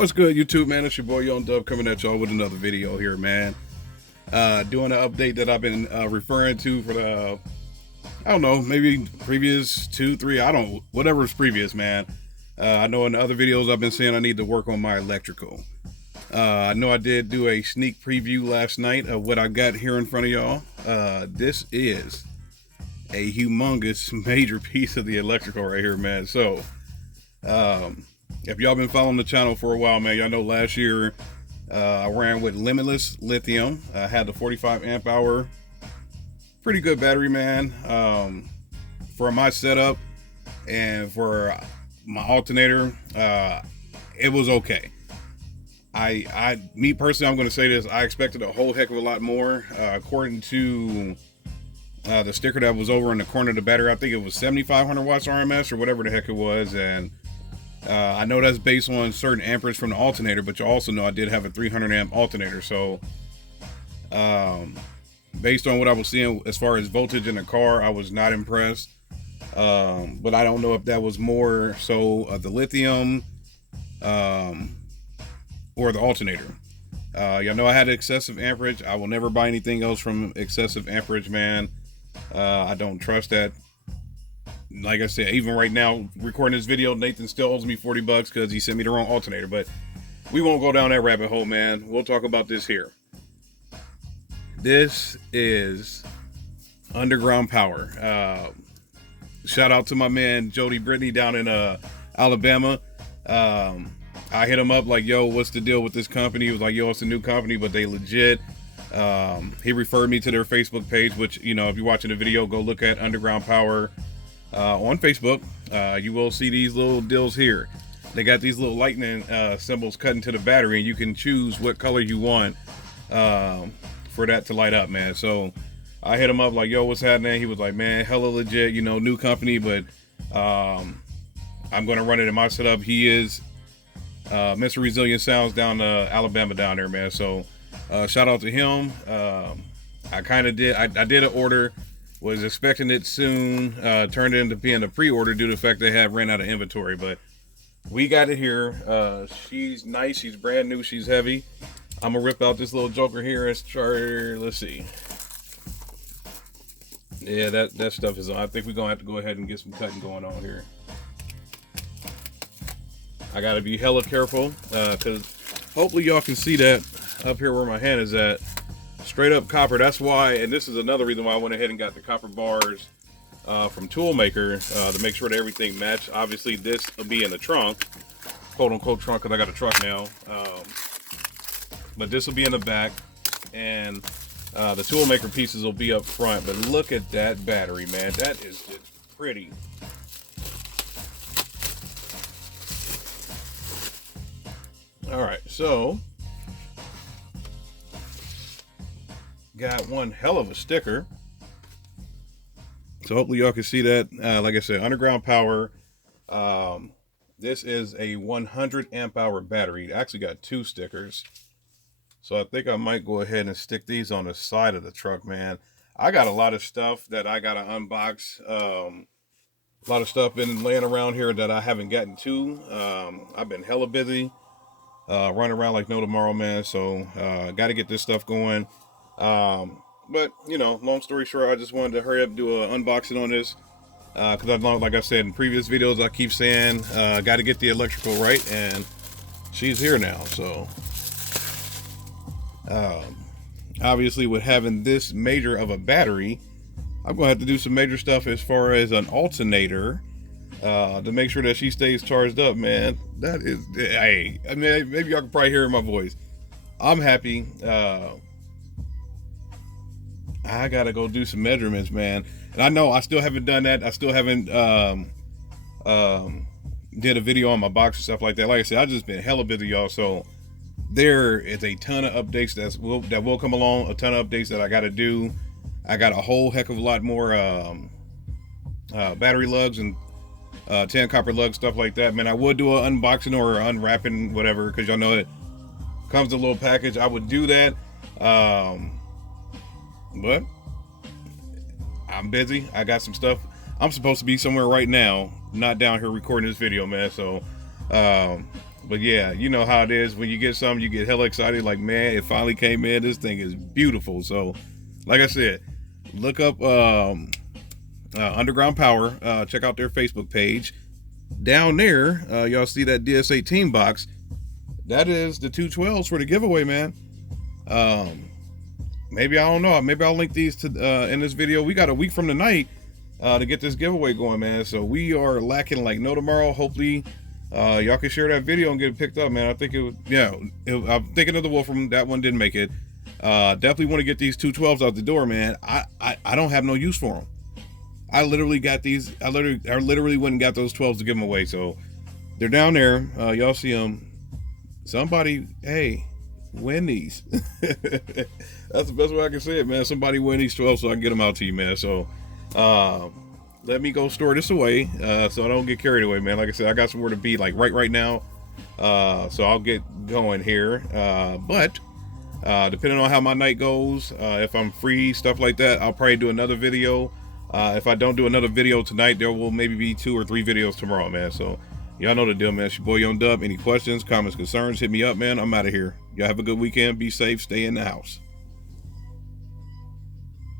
What's good, YouTube, man? It's your boy Young Dub coming at y'all with another video here, man. Doing an update that I've been referring to for the, I don't know, maybe previous 2, 3, whatever's previous, man. I know in other videos I've been saying I need to work on my electrical. I know I did do a sneak preview last night of what I got here in front of y'all. This is a humongous major piece of the electrical right here, man. So, if y'all been following the channel for a while, man, y'all know last year I ran with limitless lithium. I had the 45 amp hour, pretty good battery, man. For my setup and for my alternator, it was okay. Me personally, I'm going to say this, I expected a whole heck of a lot more. According to the sticker that was over in the corner of the battery, I think it was 7,500 watts RMS or whatever the heck it was. And I know that's based on certain amperage from the alternator, but you also know I did have a 300 amp alternator. So based on what I was seeing as far as voltage in the car, I was not impressed. But I don't know if that was more so the lithium or the alternator. Y'all know I had excessive amperage. I will never buy anything else from excessive amperage, man. I don't trust that. Like I said, even right now, recording this video, Nathan still owes me 40 bucks because he sent me the wrong alternator. But we won't go down that rabbit hole, man. We'll talk about this here. This is underground power. Shout out to my man Jody Brittany down in Alabama. I hit him up like, yo, what's the deal with this company? He was like, yo, it's a new company, but they legit. He referred me to their Facebook page, which, you know, if you're watching the video, go look at Underground Power on Facebook. You will see these little deals here. They got these little lightning symbols cut into the battery, and you can choose what color you want for that to light up, man. So I hit him up like, yo, what's happening? He was like, man, hella legit, you know, new company, but I'm going to run it in my setup. He is Mr. Resilient Sounds down Alabama down there, man. So shout out to him. I did an order, was expecting it soon, turned into being a pre-order due to the fact they had ran out of inventory, but we got it here. She's nice, she's brand new, she's heavy. I'm gonna rip out this little joker here and start, let's see. Yeah, that stuff is on. I think we're gonna have to go ahead and get some cutting going on here. I gotta be hella careful, because hopefully y'all can see that up here where my hand is at. Straight up copper. That's why, and this is another reason why I went ahead and got the copper bars from Toolmaker to make sure that everything matched. Obviously, this will be in the trunk, quote unquote trunk, because I got a truck now. But this will be in the back, and the Toolmaker pieces will be up front. But look at that battery, man. That is just pretty. All right, so got one hell of a sticker. So hopefully y'all can see that. Like I said, underground power. This is a 100 amp hour battery. It actually got 2 stickers. So I think I might go ahead and stick these on the side of the truck, man. I got a lot of stuff that I got to unbox. A lot of stuff been laying around here that I haven't gotten to. I've been hella busy. Running around like no tomorrow, man. So got to get this stuff going. But you know, long story short, I just wanted to hurry up and do an unboxing on this, because I know, like I said in previous videos, I keep saying got to get the electrical right, and she's here now. So obviously, with having this major of a battery, I'm gonna have to do some major stuff as far as an alternator to make sure that she stays charged up, man. That is, hey, I mean, maybe y'all can probably hear in my voice. I'm happy. I gotta go do some measurements, man. And I know I still haven't done that. I still haven't did a video on my box and stuff like that. Like I said, I've just been hella busy, y'all. So there is a ton of updates that will come along. A ton of updates that I gotta do. I got a whole heck of a lot more battery lugs and 10 copper lugs, stuff like that, man. I would do an unboxing or unwrapping, whatever, because y'all know it comes a little package. I would do that. But I'm busy. I got some stuff. I'm supposed to be somewhere right now, not down here recording this video, man. So But yeah, you know how it is. When you get something, you get hella excited. Like, man, it finally came in. This thing is beautiful. So, like I said, look up Underground Power. Check out their Facebook page. Down there, y'all see that DS18 box. That is the 212s for the giveaway, man. Maybe, I don't know. Maybe I'll link these to in this video. We got a week from tonight to get this giveaway going, man. So we are lacking like no tomorrow. Hopefully, y'all can share that video and get it picked up, man. I think it would, yeah. I'm thinking of the Wolfram. That one didn't make it. Definitely want to get these 212s out the door, man. I don't have no use for them. I literally got these. I literally went and got those 12s to give them away. So they're down there. Y'all see them. Somebody, hey, win these. That's the best way I can say it, man. Somebody win these 12 so I can get them out to you, man. So let me go store this away so I don't get carried away, man. Like I said, I got somewhere to be like right now. So I'll get going here. But depending on how my night goes, if I'm free, stuff like that, I'll probably do another video. If I don't do another video tonight, there will maybe be 2 or 3 videos tomorrow, man. So y'all know the deal, man. It's your boy Young Dub. Any questions, comments, concerns, hit me up, man. I'm out of here. Y'all have a good weekend. Be safe. Stay in the house.